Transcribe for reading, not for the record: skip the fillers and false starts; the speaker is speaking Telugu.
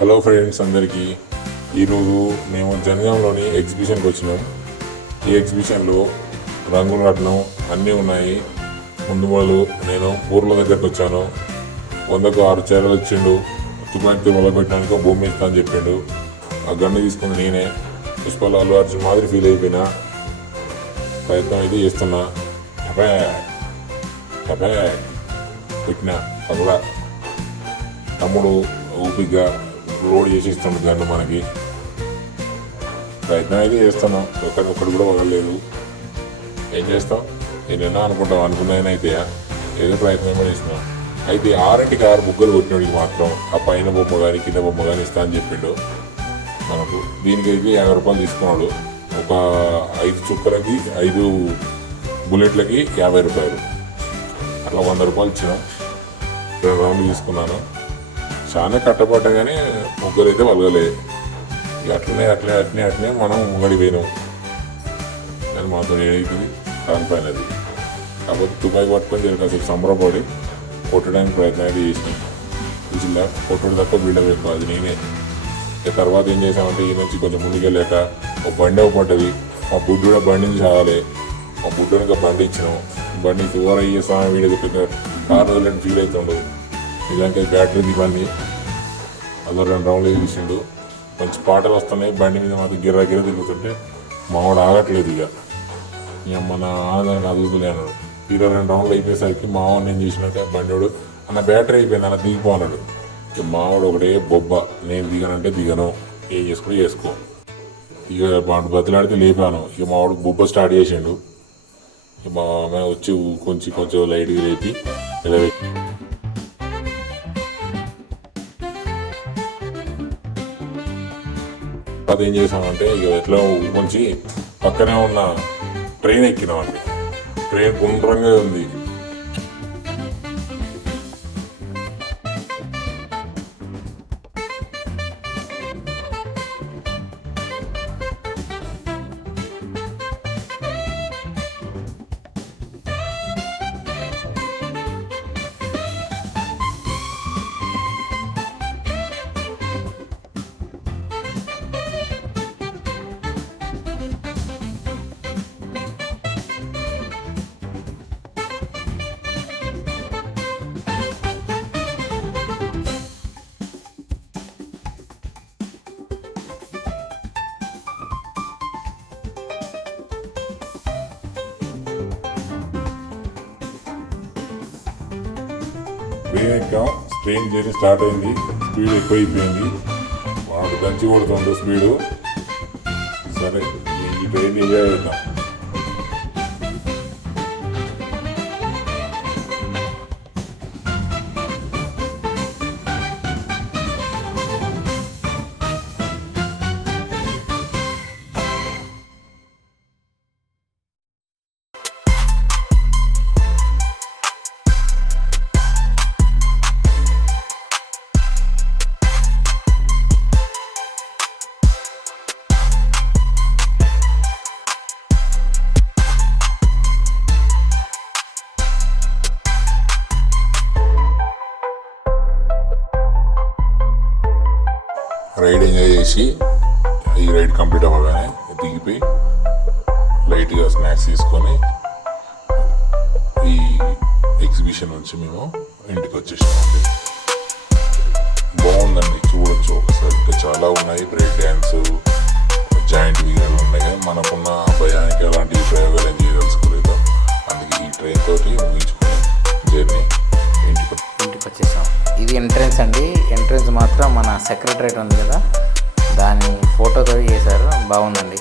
హలో ఫ్రెండ్స్ అందరికీ, ఈరోజు మేము జనగాంలోని ఎగ్జిబిషన్కి వచ్చినాం. ఈ ఎగ్జిబిషన్లో రంగుల రత్నం అన్నీ ఉన్నాయి. ముందు మొదలు నేను ఊర్ల దగ్గరకు వచ్చాను. 100కు 6 చీరలు ఇచ్చిండు. తుపాకి మొదలుపెట్టడానికి ఒక భూమి ఇస్తా అని చెప్పిండు. ఆ గన్ను తీసుకుని నేనే పుష్పలో అల్లు అర్జున్ మాదిరి ఫీల్ అయిపోయినా. ప్రయత్నం అయితే చేస్తున్నా. పెట్టిన పగల తమ్ముడు ఊపిగ్గా లోడ్ చేసి ఇస్తుండు గన్ను మనకి. ప్రయత్నం అయితే చేస్తున్నాం. ఒక్కటి కూడా వదలలేదు. ఏం చేస్తాం, నేనైనా అనుకున్నాయని అయితే ఏదో ప్రయత్నం ఏమో చేస్తున్నాం. అయితే 6కి 6 బుగ్గలు కొట్టినోడికి మాత్రం ఆ పైన బొమ్మ కానీ కింద బొమ్మ కానీ ఇస్తా అని చెప్పిండు మనకు. దీనికైతే 50 రూపాయలు తీసుకున్నాడు. ఒక 5 చుక్కలకి 5 బుల్లెట్లకి 50 రూపాయలు, అట్లా 100 రూపాయలు ఇచ్చినాం. 2 రౌండ్లు తీసుకున్నాను. చాలా కట్టపడ్డా కానీ ముగ్గురు అయితే వలగలే. అట్లనే మనం ముంగడి పోయినాం. కానీ మాతో ఏదైతుంది దానిపైనది. కాకపోతే తుపాకి పట్టుకొని కాసేపు సంబరపడి కొట్టడానికి ప్రయత్నం అయితే చేసినాం. చూసిందా, కొట్టడు తప్ప బిల్డప్ ఎక్కువ అది నేనే. తర్వాత ఏం చేసామంటే ఈ నుంచి కొంచెం ముందుకెళ్ళాక ఒక బండి పడ్డది. మా బుడ్డు కూడా బండిని చాలాలి. మా బుడ్డుని బండి ఇచ్చినాం. బండి ఓవర్ అయ్యేసా వీడియో పెద్ద కార్ వదిలేని ఫీల్ అవుతుండదు. ఇలాంటి బ్యాటరీ ఇవన్నీ అదో 2 రౌండ్లు వేసిండు. మంచి పాటలు వస్తున్నాయి. బండి మీద మాత్రం గిర్ర తిరుగుతుంటే మావాడు ఆగట్లేదు. ఇక మన ఆనందానికి అదుగుతులే అన్నాడు. 2 రౌండ్లు అయిపోయేసరికి మావాడు ఏం చేసినట్టే బండివాడు అన్న బ్యాటరీ అయిపోయింది అన్న దిగిపోన్నాడు. ఇక మావాడు ఒకటే బొబ్బ, నేను దిగనంటే దిగను, ఏం చేసుకో. ఇక వాడు బతిలాడితే లేపాను. ఇక మావాడు బొబ్బ స్టార్ట్ చేసిండు. ఇక మా అమ్మాయి వచ్చి కొంచెం లైట్గా లేపి నిలబెట్టి అది ఏం చేసామంటే ఇక ఎట్లా కొంచెం పక్కనే ఉన్న ట్రైన్ ఎక్కినామండి. ట్రైన్ గుండ్రంగా ఉంది. ట్రైన్ ఎక్కాం. ట్రైన్ జర్నీ స్టార్ట్ అయింది. స్పీడ్ ఎక్కువైపోయింది. వాడు దంచి కొడుతుండు స్పీడు. సరే ఈ ట్రైన్ ఎంజాయ్ చేద్దాం. రైడ్ ఎంజాయ్ చేసి ఈ రైడ్ కంప్లీట్ అవ్వగానే దిగిపోయి లైట్గా స్నాక్స్ తీసుకొని ఈ ఎగ్జిబిషన్ నుంచి మేము ఇంటికి వచ్చేసామండి. బాగుందండి, చూడొచ్చు ఒకసారి. ఇంకా చాలా ఉన్నాయి. బ్రేక్ డ్యాన్స్, జాయింట్ వీలర్లు ఉన్నాయి. కానీ మనకున్న భయానికి అలాంటి ప్రయోగాలు ఏం చేయదలుచుకోలేదు. అందుకే ఈ ట్రైన్ తోటి ముగించుకొని జర్నీ ఇంటికి వచ్చేసాం. ఇది ఎంట్రన్స్ అండి. ఎంట్రన్స్ మాత్రం మన సెక్రటరేట్ ఉంది కదా, దాన్ని ఫోటోతో చేశారు. బాగుందండి.